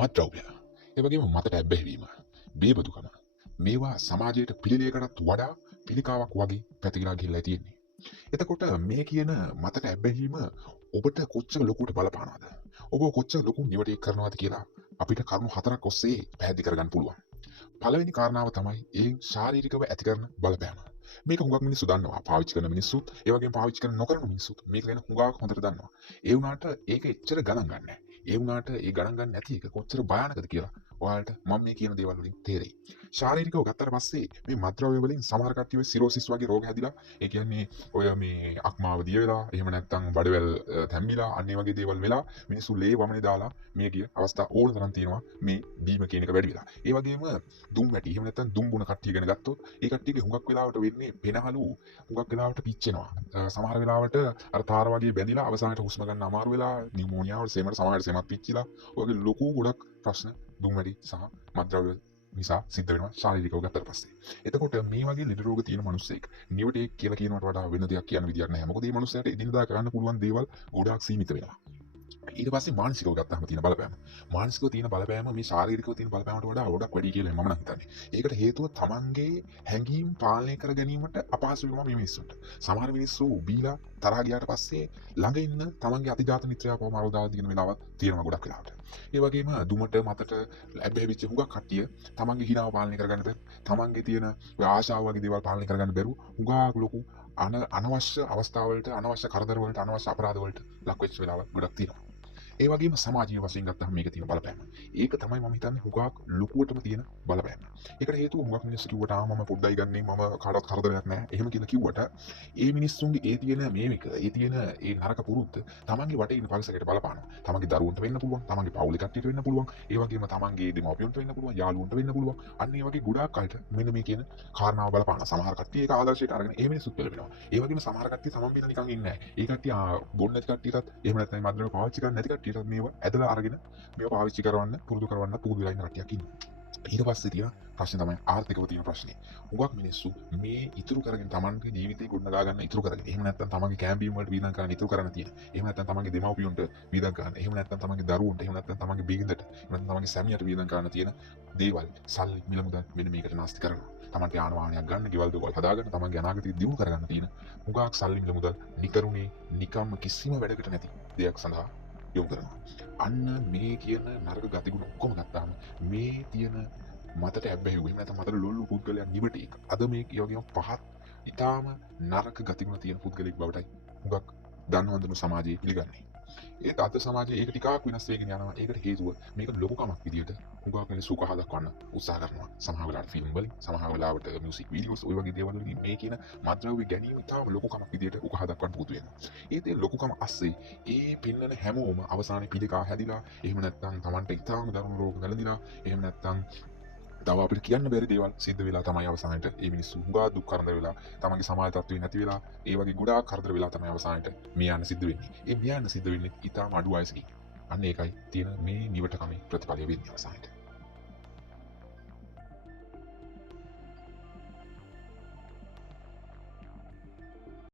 මත්ද්‍රව්‍ය, ඒ වගේම මතට ඇබ්බැහිවීම, බේබදුකම මේවා සමාජයට පිළිලයකටත් වඩා පිළිකාවක් වගේ පැතිරලා ගිහිල්ලා තියෙන්නේ. එතකොට මේ කියන මතට ඇබ්බැහිම ඔබට කොච්චර ලොකුවට බලපානවද? ඔබ කොච්චර ලොකු නිවටයක් කරනවද කියලා අපිට කරුණු හතරක් ඔස්සේ පැහැදිලි කරගන්න පුළුවන්. පළවෙනි කාරණාව තමයි ඒ ශාරීරිකව ඇති කරන බලපෑම. මේක හුඟක් මිනිස්සු දන්නවා. පාවිච්චි කරන මිනිස්සුත්, ඒ වගේම පාවිච්චි කරන නොකරන මිනිස්සුත් මේක ගැන හුඟක් හොඳට දන්නවා. ඒ වුණාට ඒක එච්චර ගණන් ගන්න නැහැ. ඒ වුණාට ඒ ගණන් ගන්න නැති එක කොච්චර භයානකද කියලා ඔයාලට මම මේ කියන දේවල් වලින් තේරෙයි. ශාරීරිකව ගත්තට පස්සේ මේ මත්ද්‍රව්‍ය වලින් සමහර කට්ටිය සිරෝසිස් වගේ රෝග හැදිලා, ඒ කියන්නේ ඔය මේ අක්මාව දිය වෙලා, එහෙම නැත්නම් බඩවැල් තැම්බිලා, අන්න ඒ වගේ දේවල් වෙලා මිනිස්සු ලේ වමනේ දාලා මේ කිය අවස්ථා ඕන තරම් තියෙනවා මේ බීම කියන එක වැඩි වෙලා. ඒ වගේම දුම් වැටි, එහෙම නැත්නම් දුම් බුණ කට්ටිය ගැන ගත්තොත් ඒ කට්ටියගේ හුඟක් වෙලාවට වෙන්නේ පෙනහළු හුඟක් වෙලාවට පිච්චෙනවා. සමහර වෙලාවට අර තාර වගේ බැඳිලා අවසානයේ හුස්ම ගන්න අමාරු වෙලා නියුමෝනියා වල සෙමට සමහරට සෙමත් පිච්චිලා වගේ ලොකු ගොඩක් ප්‍රශ්න දුම් වැටි සහ මත්ද්‍රව්‍ය නිසා සිද්ධ වෙනවා ශාරීරිකව ගත්තට පස්සේ. එතකොට මේ වගේ ලෙඩ රෝග තියෙන මිනිස්සෙක් නිවටේක් කියලා කියනවට වඩා වෙන දෙයක් කියන්න විදියක් නැහැ. මොකද මේ මිනිස්සයාට එදිනදා කරන්න පුළුවන් දේවල් ගොඩාක් සීමිත වෙනවා. ඊට පස්සේ මානසිකව ගත්තාම තියෙන බලපෑම. මානසිකව තියෙන බලපෑම මේ ශාරීරිකව තියෙන බලපෑමට වඩා ගොඩක් වැඩි කියලා මම නම් හිතන්නේ. ඒකට හේතුව තමන්ගේ හැඟීම් පාලනය කර ගැනීමට අපහසු වෙනවා මේ මිනිස්සුන්ට. සමහර මිනිස්සු බීලා තරහ ගියාට පස්සේ ළඟ ඉන්න තමන්ගේ අතිජාත මිත්‍රයා පවම අරවදාලා තියෙන වෙලාවක් තියෙනවා ගොඩක් වෙලාවට. ඒ වගේම දුමට මතට ලැබෙවිච්ච හුඟක් කට්ටිය තමන්ගේ හිනාව පාලනය කරගන්න බැරි, තමන්ගේ තියෙන ආශාව වගේ දේවල් පාලනය කරගන්න බැරුව හුඟක් ලොකු අනවශ්‍ය අවස්ථාවලට, අනවශ්‍ය කරදර වලට, අනවශ්‍ය අපරාධ වලට ලක් වෙච්ච වෙලාවක් ගොඩක් තියෙනවා. ඒ වගේම සමාජීය වශයෙන් ගත්තහම මේක තියෙන බලපෑම. ඒක තමයි මම හිතන්නේ හුඟක් ලොකුවටම තියෙන බලපෑම. ඒකට හේතුව හුඟක් මිනිස්සු කිව්වට මම පොඩ්ඩයි ගන්නේ, මම කාටවත් කරදරයක් නැහැ. එහෙම කියලා කිව්වට ඒ මිනිස්සුන්ගේ ඒ තියෙන මේක, ඒ තියෙන ඒ නරක පුරුද්ද තමන්ගේ වටේ ඉන්න පරිසරයට බලපානවා. තමන්ගේ දරුවන්ට වෙන්න පුළුවන්, තමන්ගේ පවුලේ කට්ටියට වෙන්න පුළුවන්, ඒ වගේම තමන්ගේ දෙමව්පියන්ට වෙන්න පුළුවන්, යාළුවන්ට වෙන්න පුළුවන්. අන්න ඒ වගේ ගොඩාක් අයට මෙන්න මේ කියන කාරණාව බලපානවා. සමහර කට්ටිය ඒක ආදර්ශයට අරගෙන ඒ මිනිස්සුත් පෙළඹෙනවා. ඒ වගේම සමහර කට්ටිය තමන් බින්ද නිකන් ඉන්නේ නැහැ. ඒ කට්ටිය බොන්න නැති කට්ටියටත්, එහෙම නැත්නම් මද්ද්‍රව්‍ය පාවිච්චි කරන්නේ නැති කට්ටියටත් මේවා ඇදලා අරගෙන මේවා පාවිච්චි කරවන්න පුරුදු වෙලා ඉන්න කට්ටියක් ඉන්නවා. ඊට පස්සේ තියෙන ප්‍රශ්නේ තමයි ආර්ථිකව තියෙන ප්‍රශ්නේ. හුඟක් මිනිස්සු මේ ඉතුරු කරගෙන තමන්ගේ ජීවිතේ ගොඩනගා ගන්න ඉතුරු කරගෙන, එහෙම නැත්නම් තමන්ගේ කැම්බියම් වලට වීදම් කරන්න ඉතුරු කරන්න තියෙන, එහෙම නැත්නම් තමන්ගේ දෙමව්පියන්ට වීදම් කරන්න, එහෙම නැත්නම් තමන්ගේ දරුවන්ට, එහෙම නැත්නම් තමන්ගේ බිරිඳට, එහෙම නැත්නම් තමන්ගේ සැමියාට වීදම් කරන්න තියෙන දේවල්, සල්ලි, මිල මුදල් මෙන්න මේකට නාස්ති කරනවා. තමන්ට යාන වාහනයක් ගන්න, ගෙවල් දොරවල් හදාගන්න, තමන්ගේ අනාගතය දියුණු කරගන්න තියෙන හුඟක් සල්ලි, මිල මුදල් නිකරුණේ නිකම්ම කිසිම වැඩකට නැති දෙයක් සඳහා යොමු කරනවා. අන්න මේ කියන නරක ගතිගුණ ඔක්කොම ගත්තාම මේ තියෙන මතට ඇබ්බැහිව, එහෙම නැත්නම් මතට ලොල්ලු පුද්ගලයන් නිවටේක අද මේ වගේම පහත් ඊටාම නරක ගතිගුණ තියෙන පුද්ගලෙක් බවටයි හුඟක් දන්වන්දන සමාජයේ පිළිගන්නේ. ඒත් අද සමාජයේ ඒක ටිකක් වෙනස් වෙගෙන යනවා. ඒකට හේතුව මේක ලොකුකමක් විදියට හුඟක් මිනිස්සු කහ දක්වන්න උත්සාහ කරනවා. සමහර වෙලාවට ෆිල්ම් වලින්, සමහර වෙලාවට මියුසික් වීඩියෝස්, ඔය වගේ දේවල් වලින් මේ කියන මත්ද්‍රව්‍ය ගැනීම ඉතාම ලොකුකමක් විදියට උකහා දක්වන්න පුරුදු වෙනවා. ඒත් ඒ ලොකුකම අස්සේ ඒ පින්නන හැමෝම අවසානයේ පිළිකා හැදිලා, එහෙම නැත්නම් Tamanට ඉතාම දරුණු රෝග වැළඳිලා, එහෙම නැත්නම් තව අපිට කියන්න බැරි දේවල් සිද්ධ වෙලා තමයි අවසානයේ මේ මිනිස්සු හුඟා දුක් කරදර වෙලා, තමන්ගේ සමාජ තත්ත්වේ නැති වෙලා, ඒ වගේ ගොඩාක් කරදර වෙලා තමයි අවසානයේ මේ යන්න සිද්ධ වෙන්නේ. ඒ මේ යන්න සිද්ධ වෙන්නේ ඊටාම අඩු වයසකින්. අන්න ඒකයි තියෙන මේ නිවටකමේ ප්‍රතිඵලය වෙන්නේ අවසානයේ.